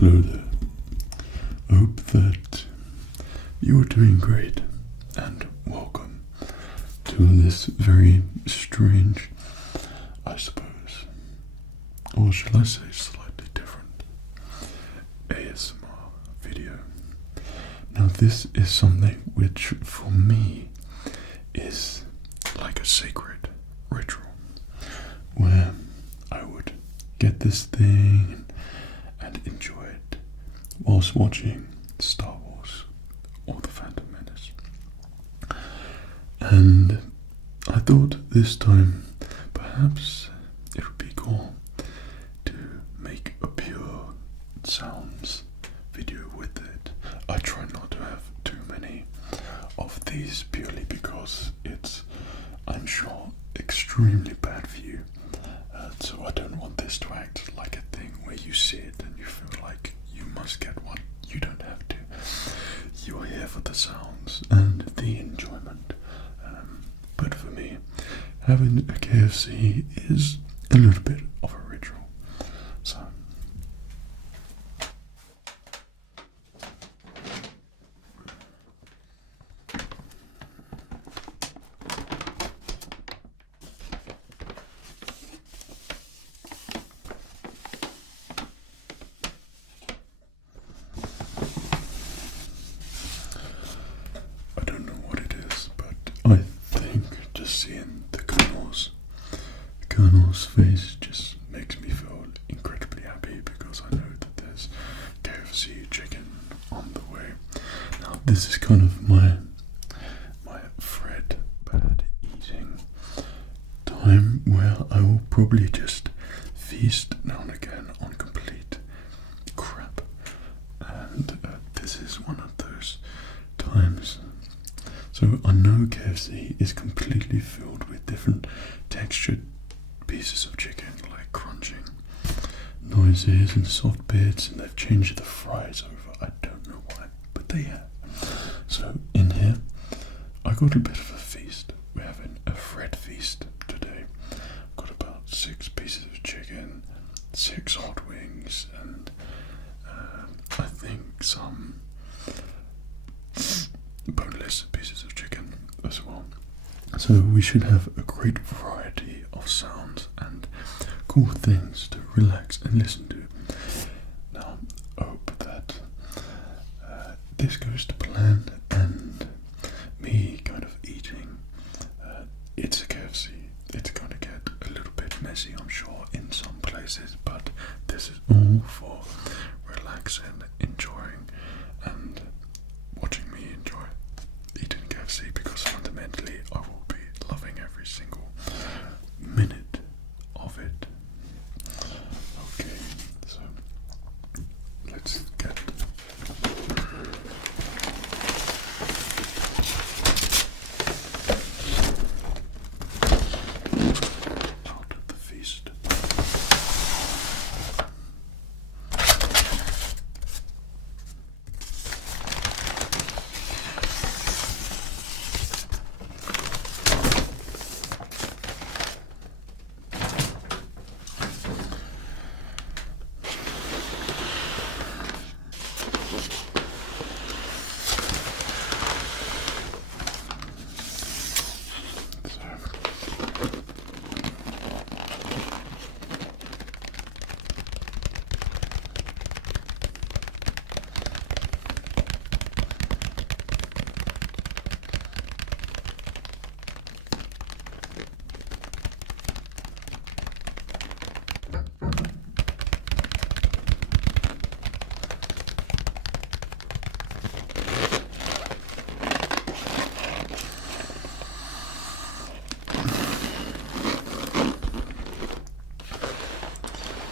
Hello there. I hope that you are doing great and welcome to this very strange, I suppose, or shall I say slightly different ASMR video. Now this is something which for me is like a sacred ritual where I would get this thing and enjoy it whilst watching Star Wars or The Phantom Menace. And I thought this time perhaps it would be cool to make a pure sounds video with it. I try not to have too many of these purely because it's, I'm sure, extremely bad for you. So I don't want this to act like a thing where you see it and you feel like you must get one. You don't have to. You're here for the sounds and the enjoyment. But for me, having a KFC is a little bit of a ritual. So I don't know what it is, but I think just seeing the Colonel's face just makes me feel incredibly happy because I know that there's KFC chicken on the way. Now this is kind of my Fred bad eating time where I will probably just feast now and again on complete crap, and this is one of those times. So I know KFC is completely filled with different textured pieces of chicken, like crunching noises and soft bits, and they've changed the fries over. I don't know why, but they have. So in here, I got a bit of a feast. We're having a Fred feast today. Got about 6 pieces of chicken, 6 hot wings, and I think some boneless pieces of chicken as well. So we should have a great variety of sounds and cool things to relax and listen to. Now, I hope that this goes to plan and me kind of eating. It's a KFC. It's going to get a little bit messy, I'm sure, in some places, but this is all for relaxing, enjoying, and watching me enjoy eating KFC, because fundamentally I will be loving every single minute of it. Okay, so let's get out of the feast.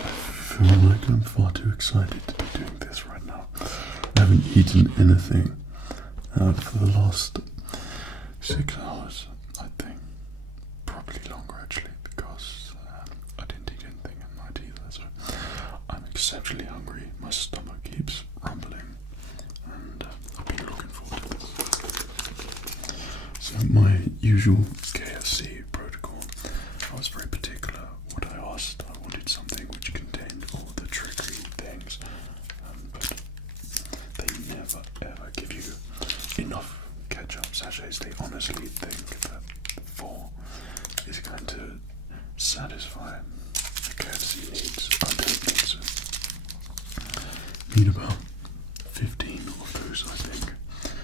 I feel like I'm far too excited to be doing this right now. I haven't eaten anything for the last 6 hours, I think. Probably longer actually, because I didn't eat anything at night either. So I'm exceptionally hungry. My stomach keeps rumbling, and I've been looking forward to this. So my usual KFC protocol, I was very particular what I asked. I wanted something which contained all the trickery things. honestly think that 4 is going to satisfy the KFC needs. I don't think so. Need about 15 of those, I think.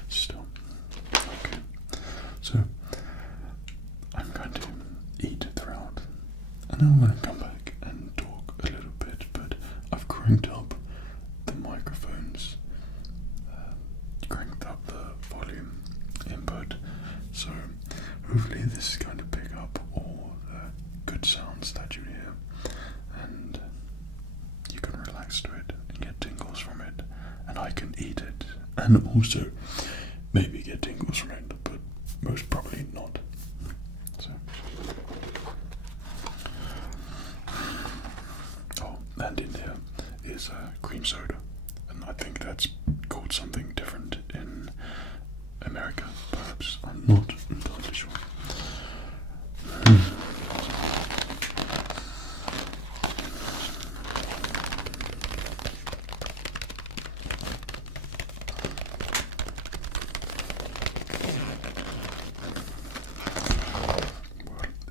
Still. Okay. So I'm going to eat throughout. And then I'm going to come back and talk a little bit, but I've cranked up the microphones, cranked up the volume input, so hopefully this is going to pick up all the good sounds that you hear, and you can relax to it and get tingles from it, and I can eat it and also maybe get tingles from it, but most probably not. So, oh, and in there is cream soda, and I think that's called something different in America, perhaps. I'm not entirely sure.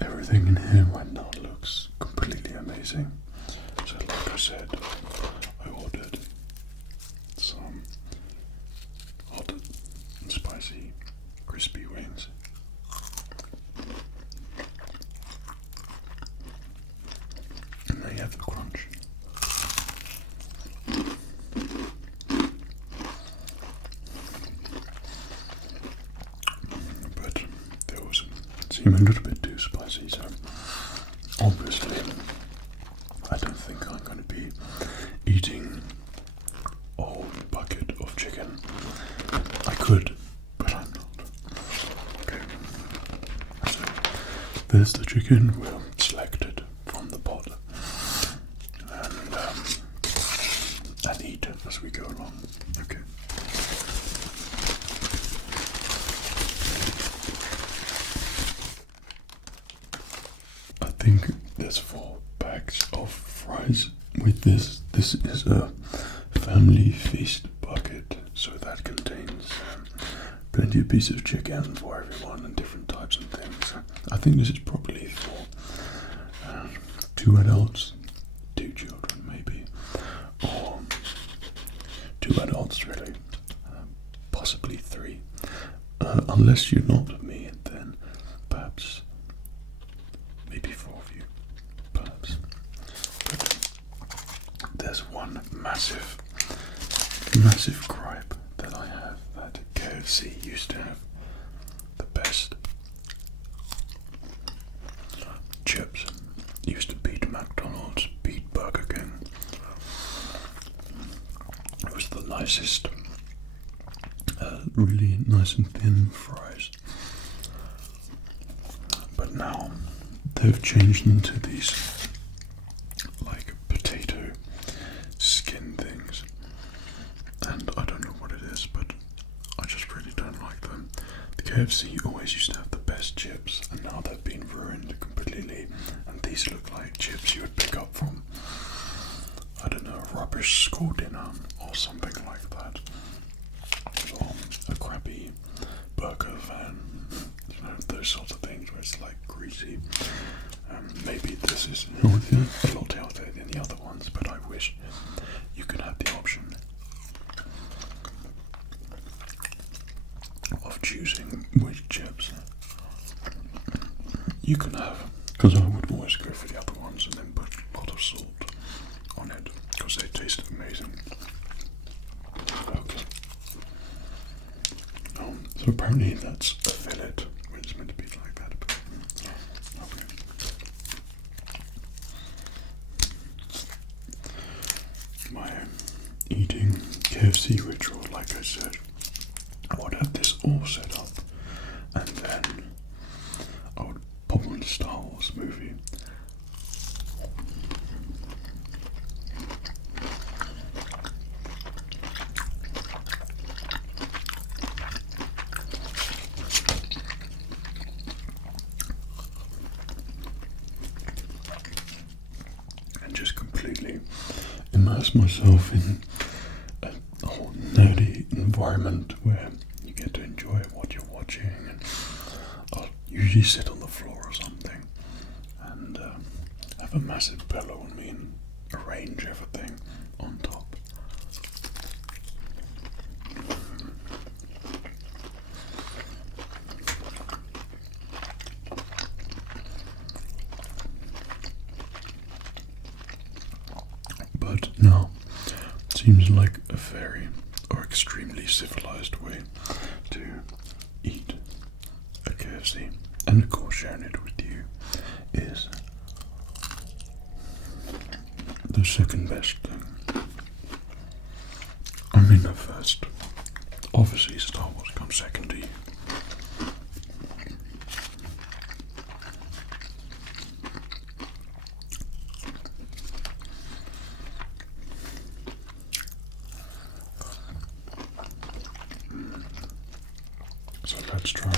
Everything in here right now looks completely amazing. So like I said, I ordered some hot and spicy crispy wings. And they have the crunch. But they also seem a little bit too spicy, so obviously I don't think I'm going to be eating a whole bucket of chicken. I could, but I'm not. Okay. So there's the chicken we'll select it from the pot and eat it as we go along. Okay. I think there's 4 bags of fries with this. This is a family feast bucket, so that contains plenty of pieces of chicken for everyone and different types of things. I think this is probably for 2 adults, 2 children maybe, or 2 adults really, possibly 3. Unless you're not me, then perhaps maybe 4 of you, perhaps. But there's one massive gripe that I have, that KFC used to have the best chips. Used to beat McDonald's, beat Burger King. It was the nicest, really nice and thin fries. But now they've changed into these like potato skin things, and I don't know what it is, but I just really don't like them. The KFC always used to have the best chips, and now they've been ruined completely, and these look like chips you would pick up from, I don't know, a rubbish school dinner or something like that, or a crappy burger van, you know, those sorts of things where it's like greasy. Maybe this is a lot healthier than the other ones, but I wish you could have the option of choosing which chips you can have, because I would always go for the other ones and then put a lot of salt on it because they taste amazing. Okay. So apparently that's a fillet, which is meant to be like that. But, okay. My eating KFC ritual, like I said, I would have this all set up, and then I would pop on the Star Wars movie. And just completely immerse myself in a whole nerdy environment where you get to enjoy what you're watching, and usually sit on the floor or something and have a massive pillow on me and arrange everything on top. But now it seems like a very or extremely civilized way to eat a KFC, and of course sharing it with you is the second best thing. I mean the first. Obviously Star Wars comes second to you. So let's try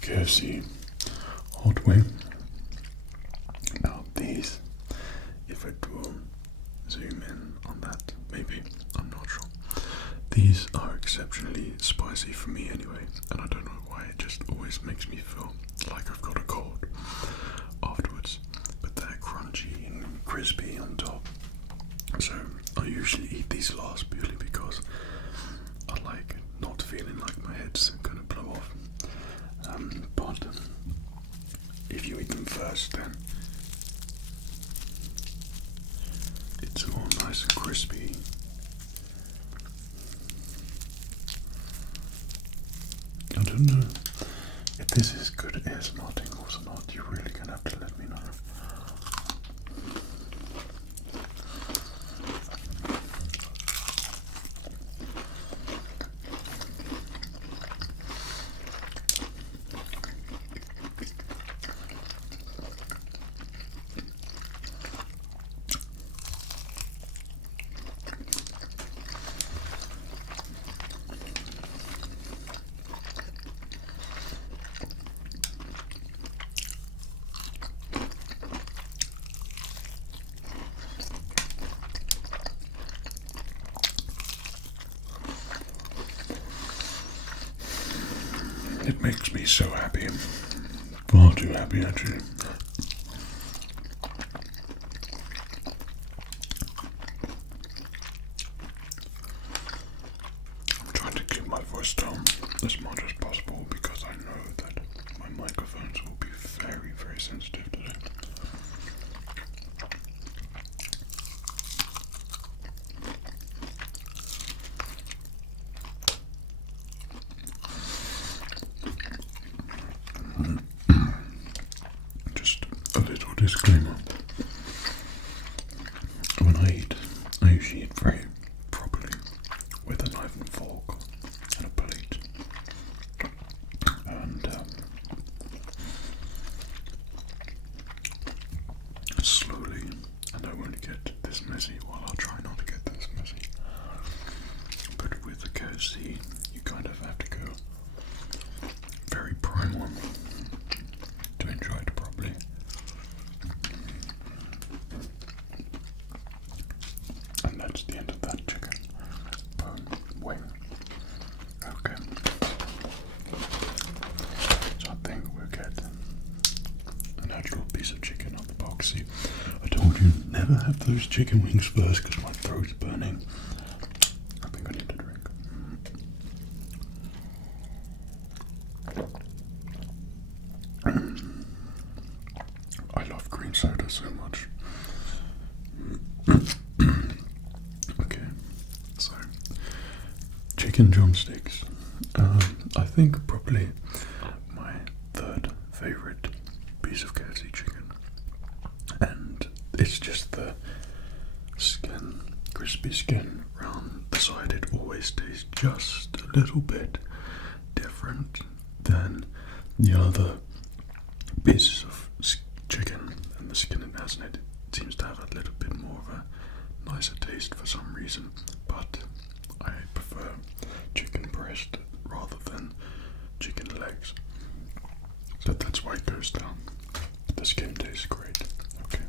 KFC hot wing. Now these, if I do zoom in on that, maybe, I'm not sure. These are exceptionally spicy for me anyway, and I don't know why, it just always makes me feel like I've got a cold afterwards. But they're crunchy and crispy on top. So I usually eat these last purely because I like not feeling like my head's going to blow off. But if you eat them first, then it's all nice and crispy. I don't know if this is good ASMR tingles or not. You're really going to have to let me know. It makes me so happy. Far too happy, actually. I'm trying to keep my voice down as much as possible because I know that my microphones will be very, very sensitive today. Just a little disclaimer. When I eat, I usually eat very properly with a knife and fork and a plate. And slowly, and I won't get this messy. Well, I'll try not to get this messy. But with the KFC, you kind of have to go very primal to enjoy it properly. And that's the end of that chicken bone wing. Okay. So I think we'll get an actual piece of chicken out the box. See, I told you never have those chicken wings first because my throat's burning. I think I need a drink. I love green soda so much. Okay, so chicken drumsticks. I think probably my third favorite piece of KFC chicken, and it's just the skin, crispy skin around the side. It always tastes just a little bit different than the other pieces of chicken, and the skin it has in it seems to have a little bit more of a nicer taste for some reason, but I prefer chicken breast rather than chicken legs, so that's why it goes down. The skin tastes great. Okay.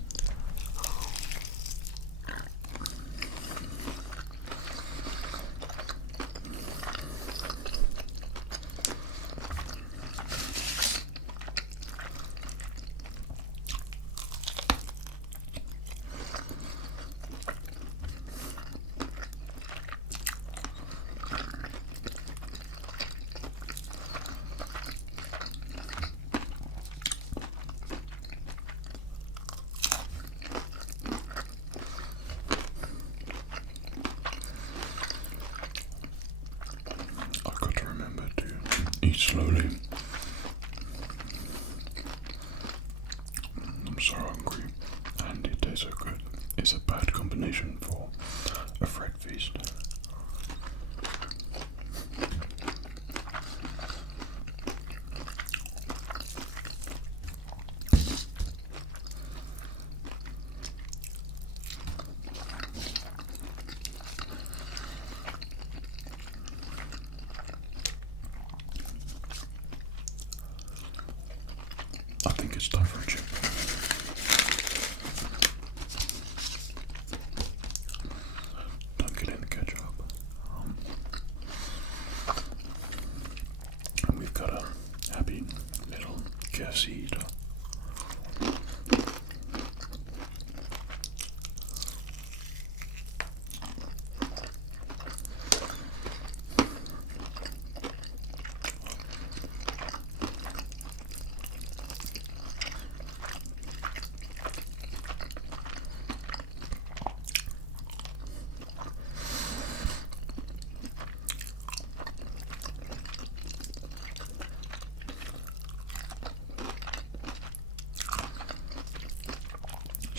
slowly. I'm so hungry, and it tastes so good. It's a bad combination for a Fred feast. I think it's time for a chip. Don't get in the ketchup. And we've got a happy little KFC eater.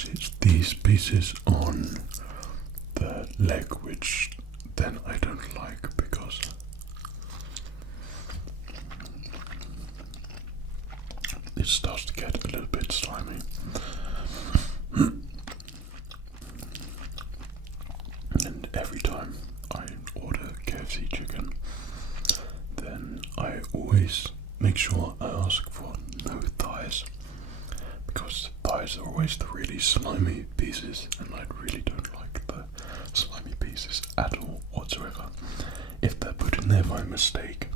It's these pieces on the leg which then I don't like because it starts to get a little bit slimy. And every time I order KFC chicken, then I always make sure I ask for no thighs, because thighs are always the really slimy pieces, and I really don't like the slimy pieces at all whatsoever. If they're put in there by mistake,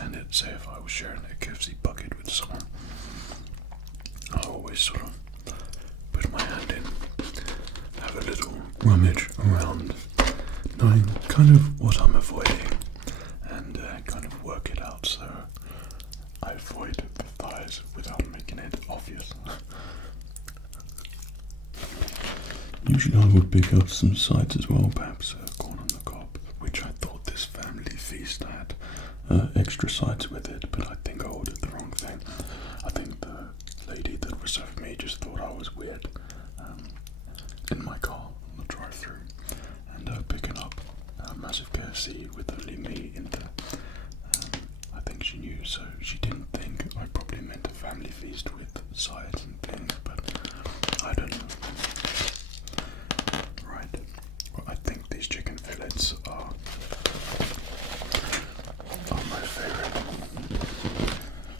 and it's say if I was sharing a KFC bucket with someone, I always sort of put my hand in, have a little rummage around, knowing kind of what I'm avoiding, and kind of work it out so I avoid the thighs without making it obvious. Usually I would pick up some sides as well, perhaps corn on the cob, which I thought this family feast had extra sides with it, but I think I ordered the wrong thing. I think the lady that was serving me just thought I was weird in my car on the drive-thru, and picking up a massive KFC with only me in there. I think she knew, so she didn't think I probably meant a family feast with sides and things, but I don't know. Right, well, I think these chicken fillets are my favourite.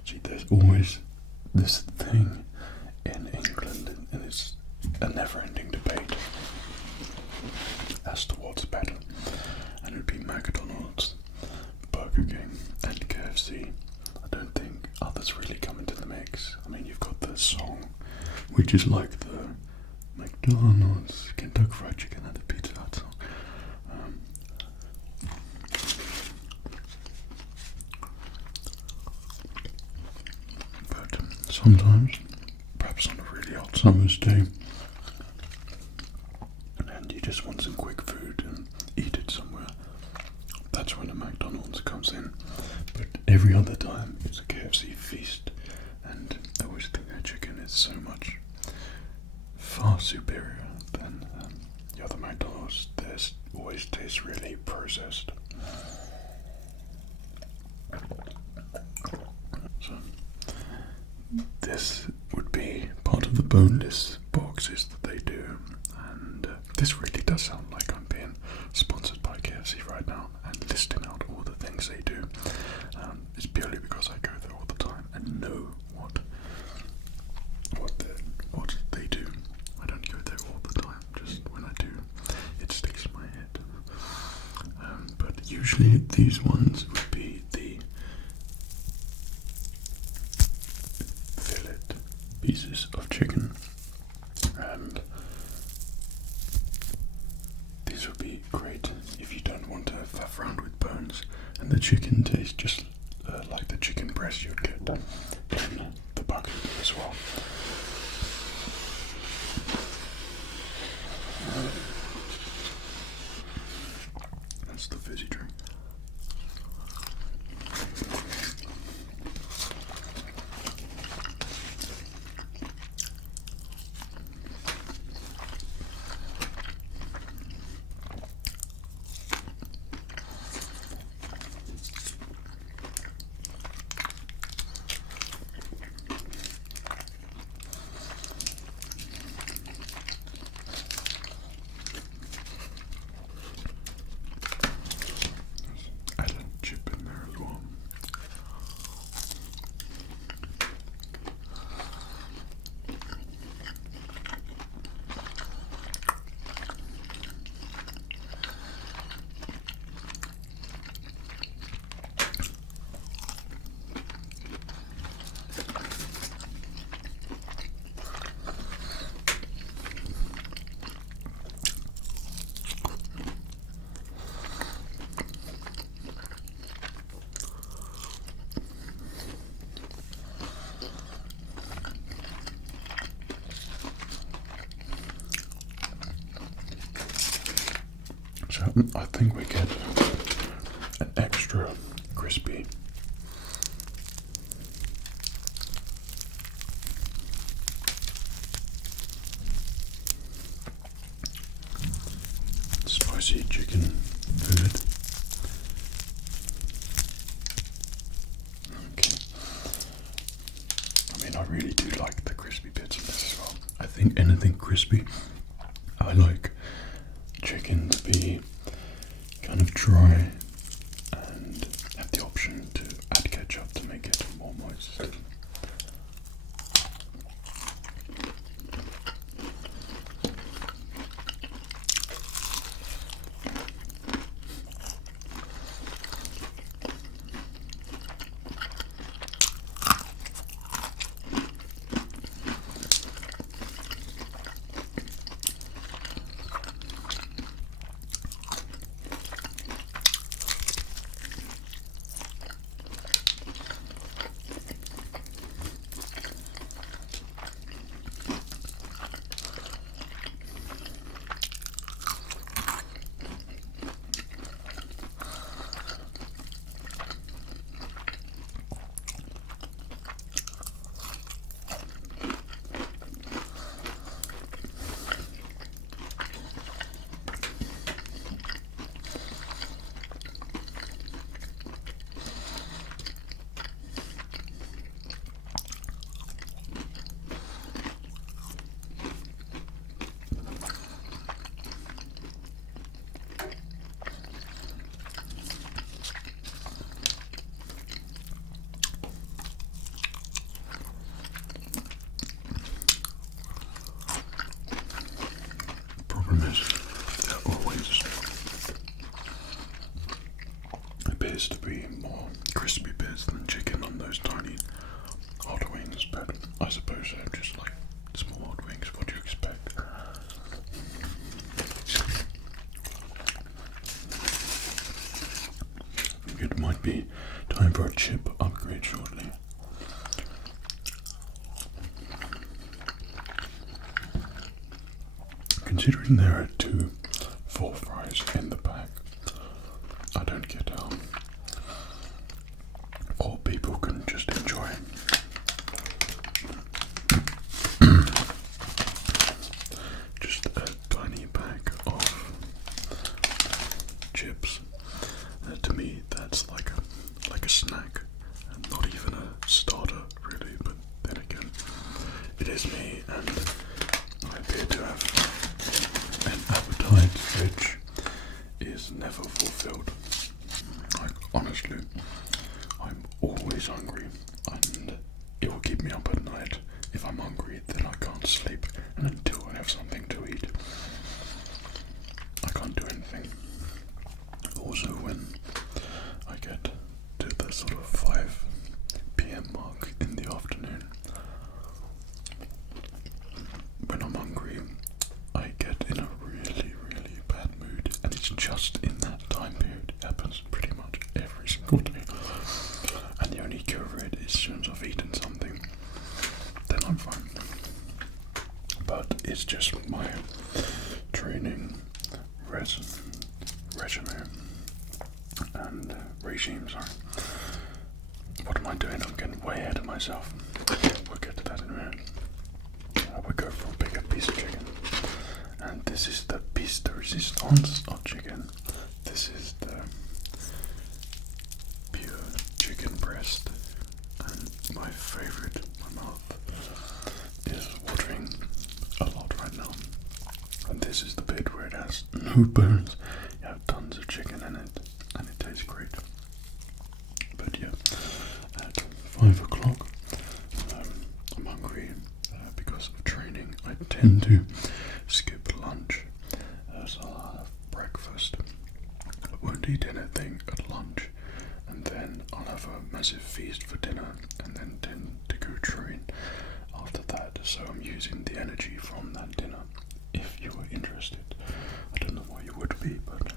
See, there's always this thing in England, and it's a never-ending debate as to what's better, and it would be McDonald's, Burger King, and KFC. I don't think others really come into the mix. I mean, you've got the song, which is like the McDonald's, Kentucky Fried Chicken, and the Pizza Hut song. But sometimes, perhaps on a really hot summer's day, and you just want some quick food and eat it somewhere, that's when a McDonald's comes in. But every other time it's a KFC feast, and I always think their chicken is so much far superior than the other McDonald's. Theirs always tastes really processed. So this would be part of the boneless boxes that they do, and this really does sound like I'm being sponsored by KFC right now and listing out all the things they do. It's purely because I go there all the time and know what they do. I don't go there all the time, just when I do, it sticks in my head. But usually these ones would be the fillet pieces of chicken, and these would be great if you don't want to faff around with bones, and the chicken tastes just like the chicken breast you'd get in the bucket as well. That's the fizzy drink. I think we get an extra crispy. Spicy chicken food. Okay. I mean, I really do like the crispy bits of this as well. I think anything crispy, I like chicken to be kind of dry and have the option to add ketchup to make it more moist. Problem is, there always appears to be more crispy bits than chicken on those tiny hot wings, but I suppose they're just like small hot wings. What do you expect? I think it might be time for a chip upgrade shortly. Considering there are 2 full fries in the pack, I don't get how 4 people can just enjoy just a tiny pack of chips. To me, that's like a snack, and not even a starter, really. But then again, it is me, and I appear to have an appetite which is never fulfilled. Like, honestly, I'm always hungry, and it will keep me up at night. If I'm hungry, then I can't sleep, and until I have something to eat, I can't do anything. Also, when I get to the sort of 5 p.m. mark in the afternoon, when I'm hungry, I get in a really, really bad mood, and it's just in that time period. It happens pretty much every single day. And the only cure for it is as soon as I've eaten something, then I'm fine. But it's just my training regimen and regime, sorry. What am I doing? I'm getting way ahead of myself. We'll get to that in a minute. We'll go for a bigger piece of chicken. And this is the piece de resistance of chicken. This is the pure chicken breast. And my favorite, my mouth is watering a lot right now. And this is the bit where it has no bones. You have tons of chicken in it, and it tastes great. But yeah, at 5 o'clock, I'm hungry because of training. I tend to skip lunch, so I'll have breakfast. I won't eat anything at lunch, and then I'll have a massive feast for dinner, and then tend to go train after that. So I'm using the energy from that dinner. If you were interested, I don't know why you would be, but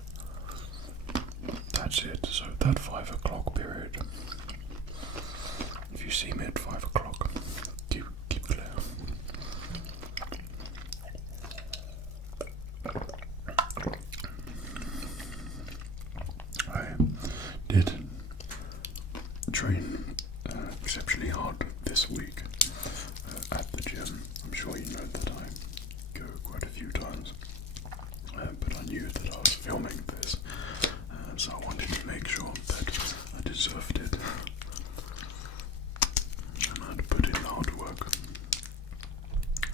that's it. So that 5 o'clock period, if you see me at 5 o'clock, keep clear. did train exceptionally hard this week at the gym. I'm sure you know that I go quite a few times, but I knew that I was filming this, so I wanted to make sure that I deserved it, and I had to put in hard work.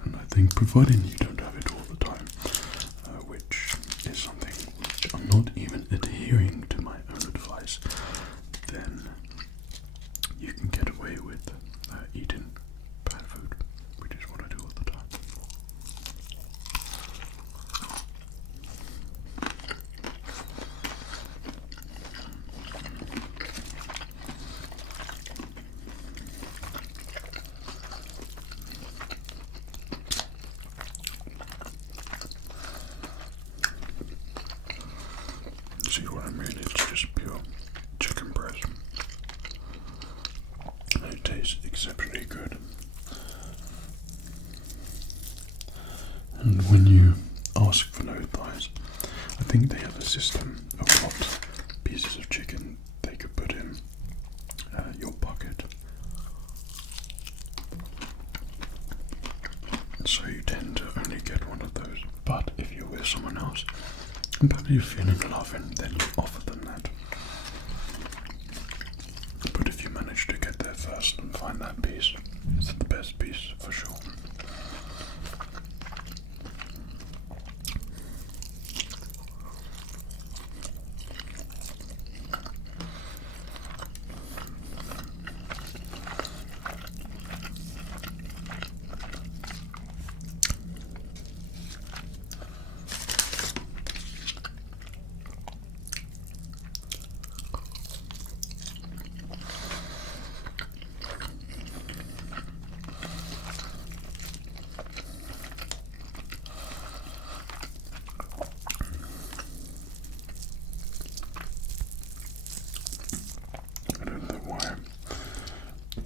And I think providing you don't have it all the time, which is something which I'm not even adhering to my own advice, then you can get away with eating bad food, which is what I do all the time. See what I mean? It's just pure chicken breast. And it tastes exceptionally good. And when you ask for no thighs, I think they have a system of what pieces of chicken they could put in your bucket. So you tend to only get one of those. But if you're with someone else, and perhaps you're feeling loving, then you offer them that. But if you manage to get there first and find that piece, it's the best piece for sure.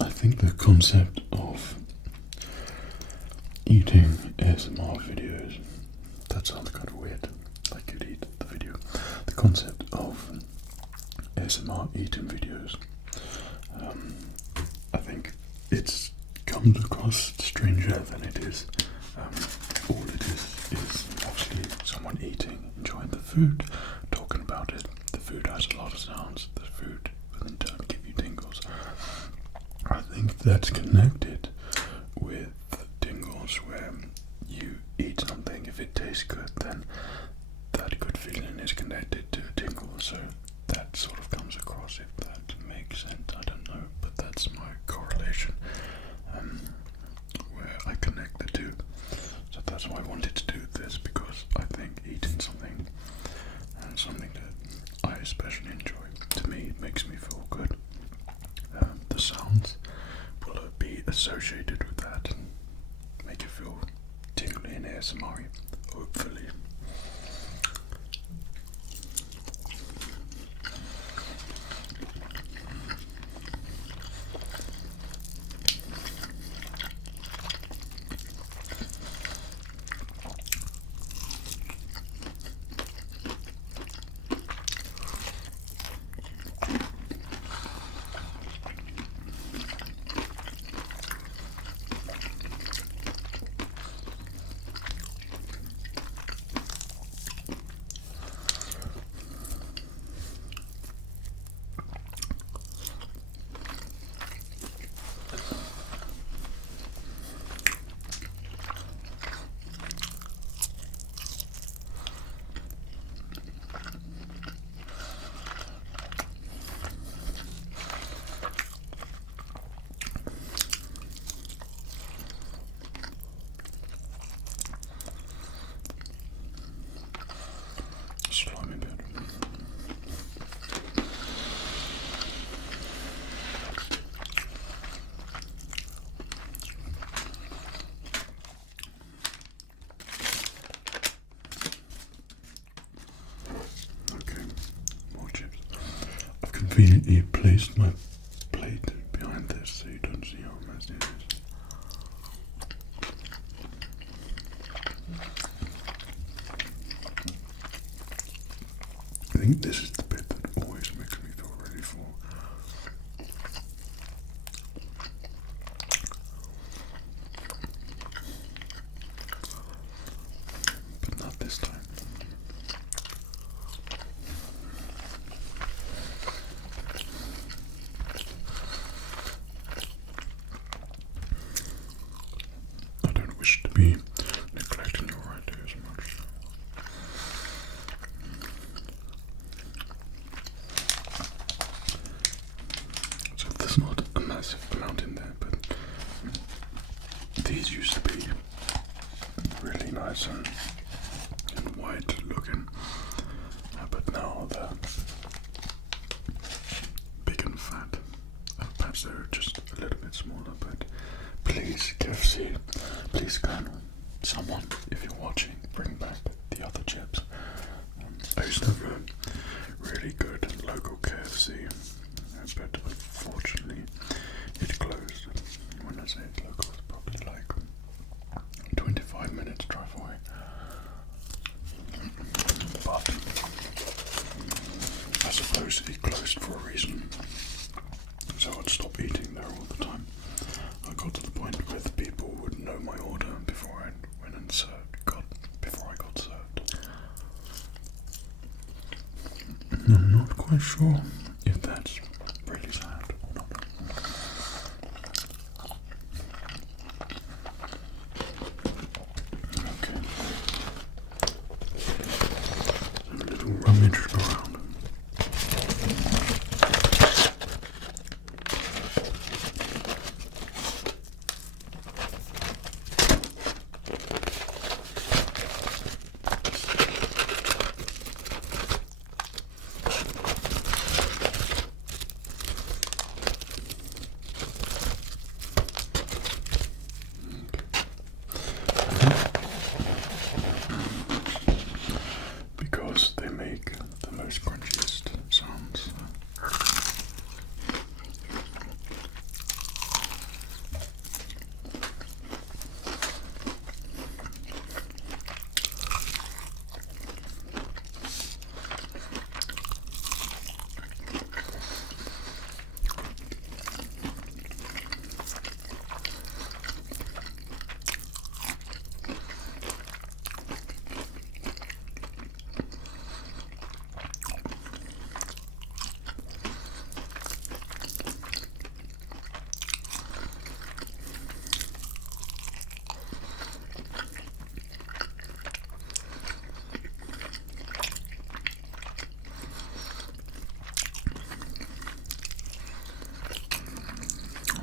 I think the concept of eating ASMR videos, that sounds kind of weird, like you'd eat the video. The concept of ASMR eating videos, I think it's comes across stranger than it is. All it is actually someone eating, enjoying the food, talking about it. The food has a lot of sounds, the food will in turn give you tingles. I think that's connected with tingles where you eat something, if it tastes good, then that good feeling is connected to a tingle, so that sort of comes across, if that makes sense. I don't know, but that's my correlation, where I connect the two. So that's why I wanted to do this, because I think eating something, something that I especially enjoy, to me it makes me feel good. The sounds will be associated with that and make you feel tingly and ASMR, hopefully. Slimy bit. Okay, more chips. I've conveniently placed my plate behind this so you don't see how messy it is. I think this is the bit that always makes someone, if you're watching, bring back the other chips. I used to have a really good local KFC, but unfortunately it closed. When I say it's local, it's probably like 25 minutes drive away. But I suppose it closed for a reason, so I'd stop eating there all the time. I got to the point where the people would know my order before I went and before I got served. I'm not quite sure if that's really sad or not. Okay. A little rummage around. Because they make the most crunchiest sounds.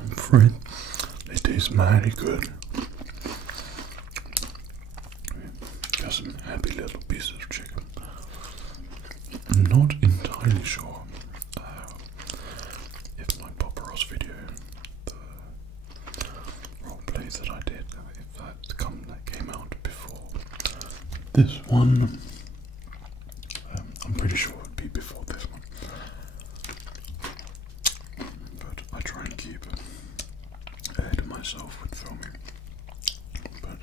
I'm afraid they taste mighty good. Got some happy little pieces of chicken. I'm not entirely sure if my Papa Ross video, the role play that I did, if that came out before this one. I'm pretty sure it would be before this one. But I try and keep ahead of myself with filming. But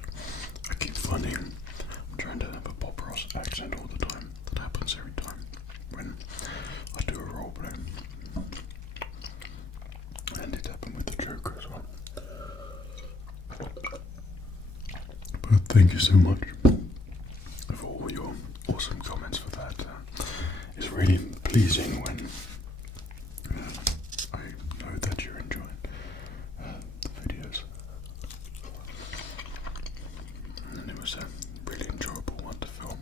I keep funning. I'm trying to have a Bob Ross accent all the time. That happens every time when I do a roleplay. And it happened with the Joker as well. But thank you so much for all your awesome comments for that. It's really pleasing when I know that you're enjoying the videos. And it was a really enjoyable one to film.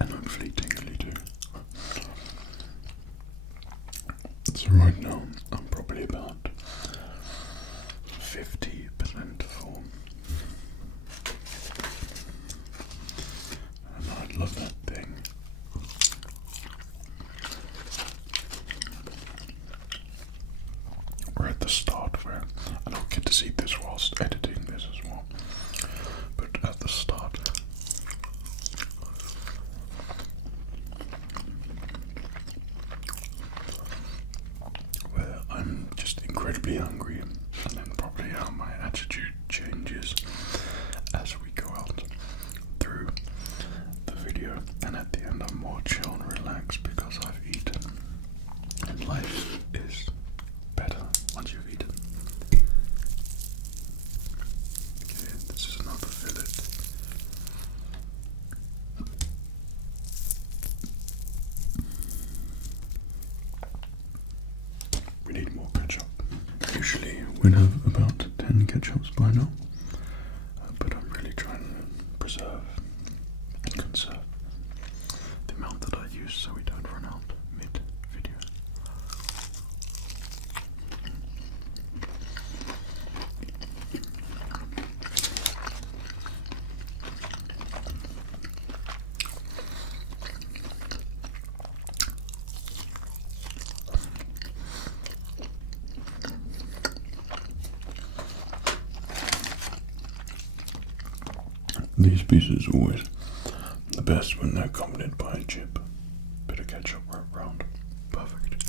And hopefully tingly too. So right now I'm probably about 50% full. And I love that thing. We're at the start where I don't get to see this whilst editing this as well. But at the start, where I'm just incredibly hungry, and then probably how my attitude changes as we go out through the video, and at the end I'm more chill and relaxed because I've eaten, and life is better once you've eaten. Okay, this is another fillet. We need more ketchup. Usually we'd have about 10 ketchups by now, but I'm really trying to preserve and conserve the amount that I use so we don't run out mid-video. these pieces are always the best when they're accompanied by a chip. Bit of ketchup right round. Perfect.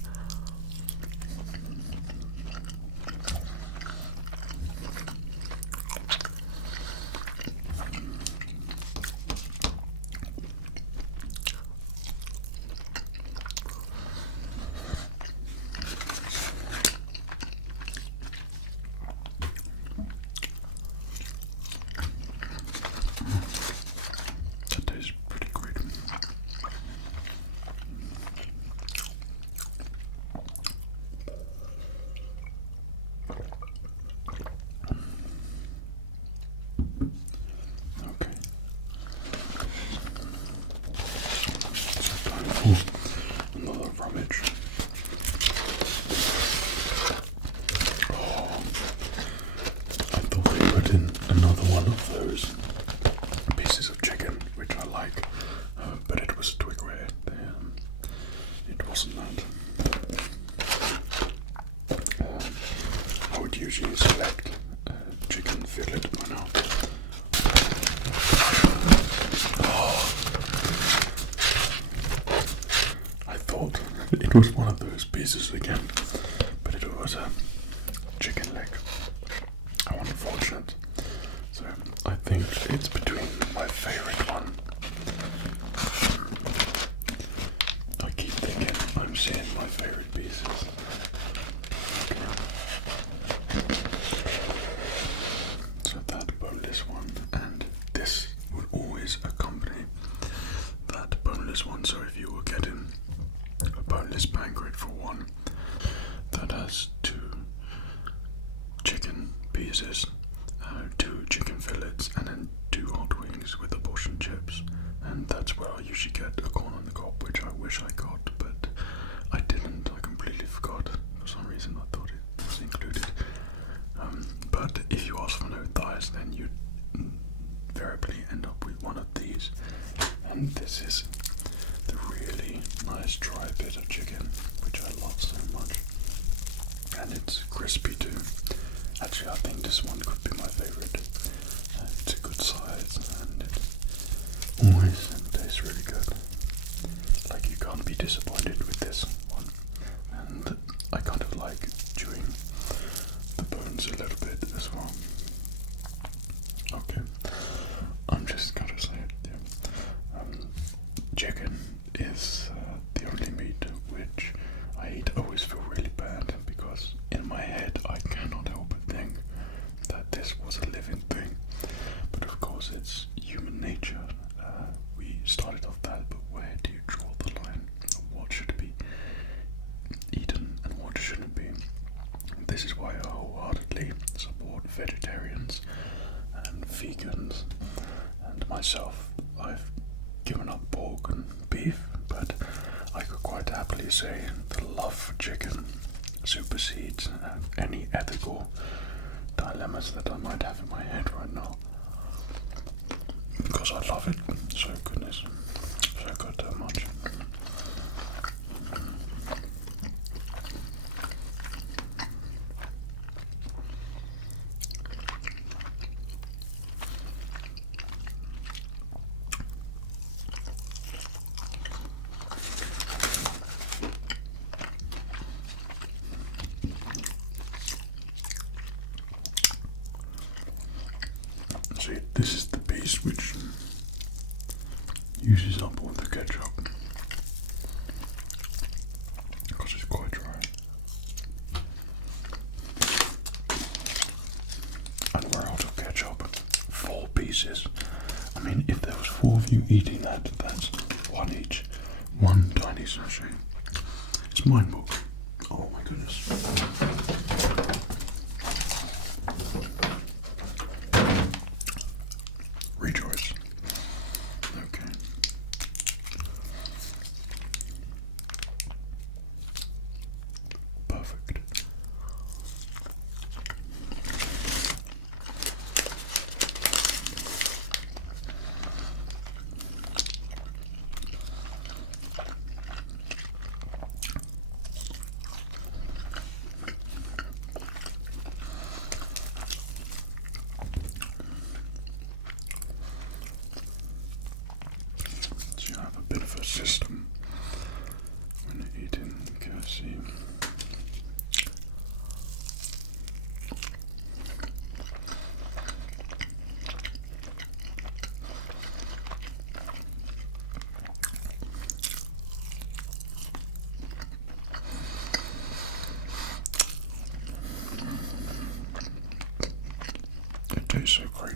That tastes pretty great. Okay. So time for another rummage. Oh, I thought they put in another one of those pieces of chicken, which I like, but it was a twig rare. It wasn't that. I would usually select chicken fillet by now. Oh, I thought it was one of those pieces again, but it was a chicken leg. How unfortunate. So I think it's between my favorite one. I keep thinking I'm seeing my favorite pieces. So that boneless one, and this would always accompany that boneless one. So if you were getting a boneless pancreas for one that has two chicken pieces, two chicken fillets, and then two hot wings with the portion chips, and that's where I usually get a corn on the cob, which I wish I got, but I didn't. I completely forgot. For some reason I thought it was included. But if you ask for no thighs, then you invariably end up with one of these, and this is the really nice dry bit of chicken, which I love so much, and it's crispy too. Actually, I think this one could be my favorite. It's a good size, and it always tastes really good. Like, you can't be disappointed with this one. And I kind of like chewing the bones a little bit as well. Okay, I'm just gonna say it. Yeah. Chicken is the only meat which I eat. I always feel really bad because in my head I cannot help but think that this was a living thing. But of course, it's human nature. We started off that, but where do you draw the line? What should be eaten and what shouldn't be? This is why I wholeheartedly support vegetarians and vegans, and myself. I've given up pork and beef, but I could quite happily say the love for chicken supersedes any ethical dilemmas that I might have in my head right now, because I love it so goodness, so good so much. See, this is the piece which uses up all the ketchup because it's quite dry. And we're out of ketchup. 4 pieces. I mean, if there was 4 of you eating that, that's 1 each. 1 tiny sachet. It's mind-boggling. Oh my goodness. Rejoice. Okay. Perfect. system when eating KFC. It tastes so great.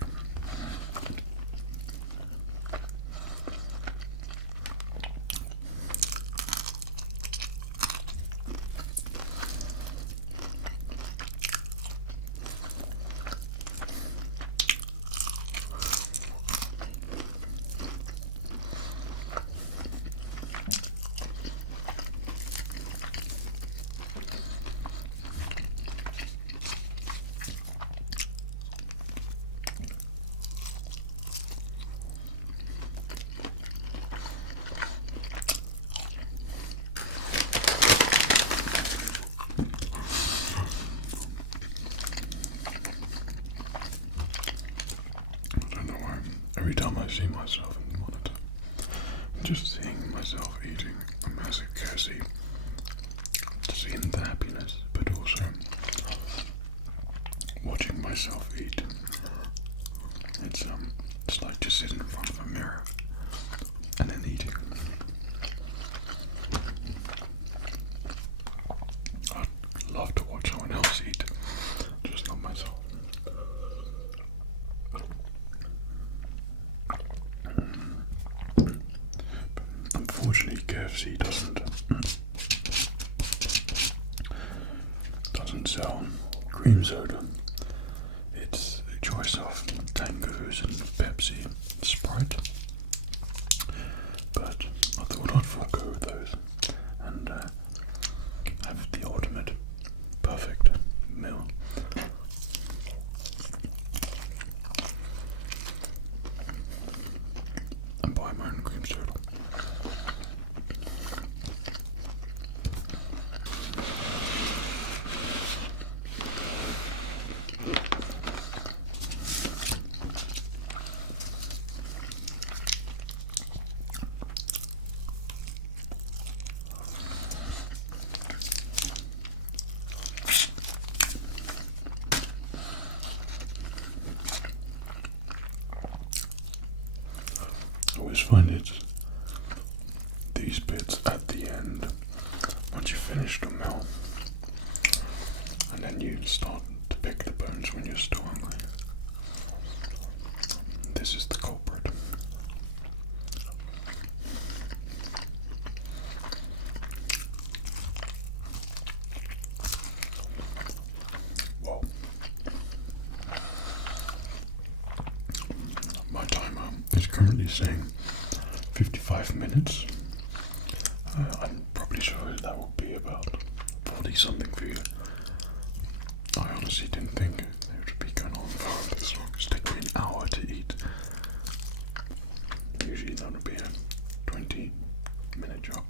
Every time I see myself in the monitor, I'm just seeing myself eating a massive KFC, seeing the happiness, but also watching myself eat. It's like just sitting in front of a mirror and then eating. I'd love to watch someone else eat, just not myself. Unfortunately, KFC doesn't sell cream soda. It's a choice of Tango's and Pepsi, Sprite. But I thought I'd forego those and have the ultimate perfect meal. And buy my own cream soda. I always find it these bits at the end, once you finish the meal, and then you start to pick the bones when you're still hungry. This is the culprit. Well, my timer is currently saying 55 minutes. I'm probably sure that will be about 40 something for you. I honestly didn't think it would be going on for this long. It's taking me an hour to eat. Usually that would be a 20-minute job.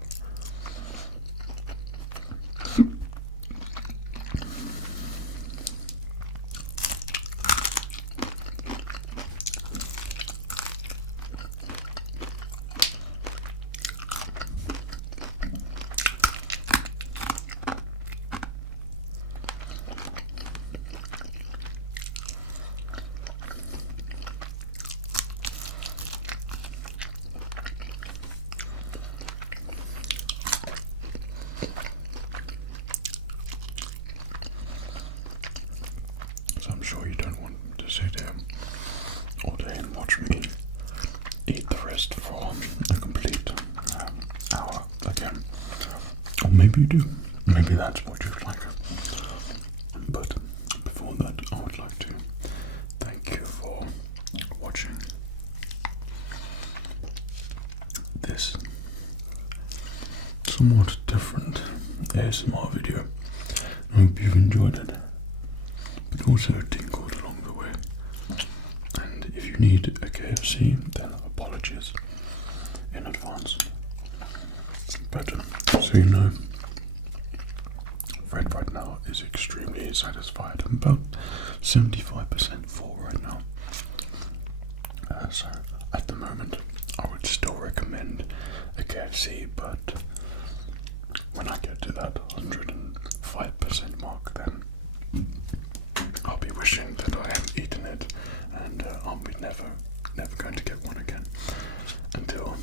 I'm sure you don't want to sit here all day and watch me eat the rest for a complete hour again. Or maybe you do. Maybe that's what you'd like. But before that, I would like to thank you for watching this somewhat different ASMR video. I hope you've enjoyed it, but also tinkled along the way. And if you need a KFC, then apologies in advance. But so you know, Fred right now is extremely satisfied. I'm about 75% full right now. So at the moment, I would still recommend a KFC, but when I get to that 105% mark, then I'll be wishing that I hadn't eaten it, and I'll be never going to get one again until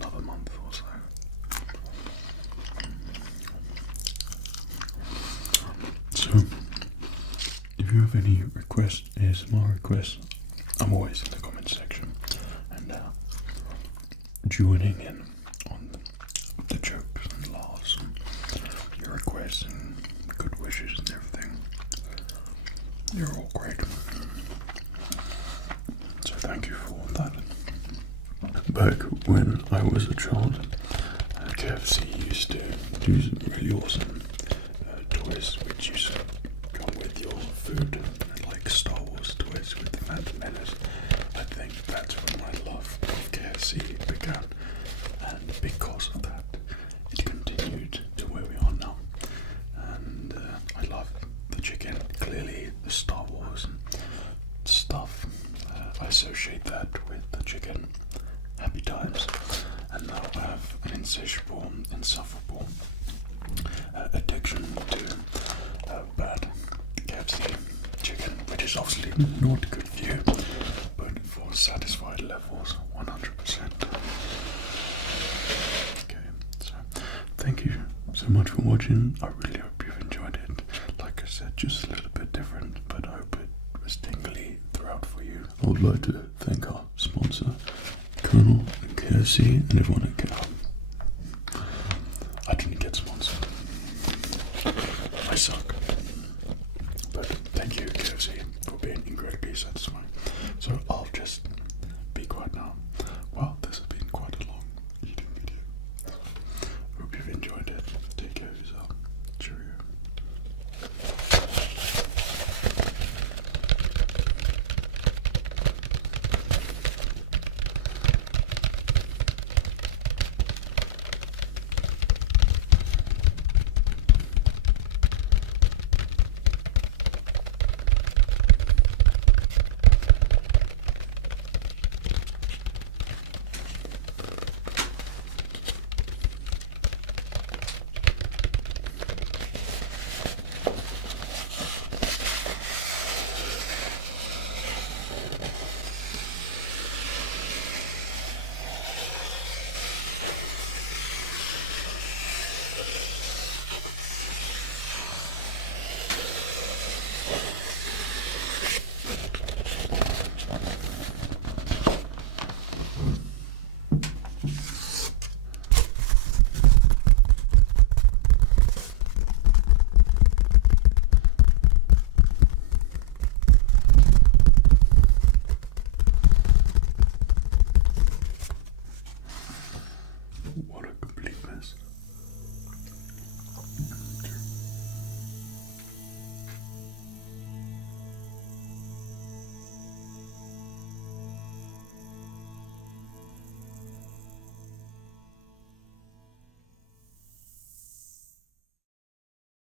another month or so. So, if you have any requests, ASMR requests, I'm always in the comment section and joining in on the jokes and laughs and your requests and good wishes and everything. You're all great. So thank you for all that. Back when I was a child, KFC used to do some really awesome toys which used to come with your food, like Star Wars toys with the Phantom Menace. I think that's when my love of KFC began, and because of that, it continued to where we are now. And I love the chicken. Clearly, the Star Wars stuff, I associate that with the chicken. Happy times. And now I have an insatiable, insufferable addiction to bad KFC chicken, which is obviously not good for you, but for satisfied levels, 100%. Okay, so thank you so much for watching. I really hope you've enjoyed it. Like I said, just a little bit different, but I hope it was tingly throughout for you. I would like to thank our sponsor, Colonel and KFC, and everyone at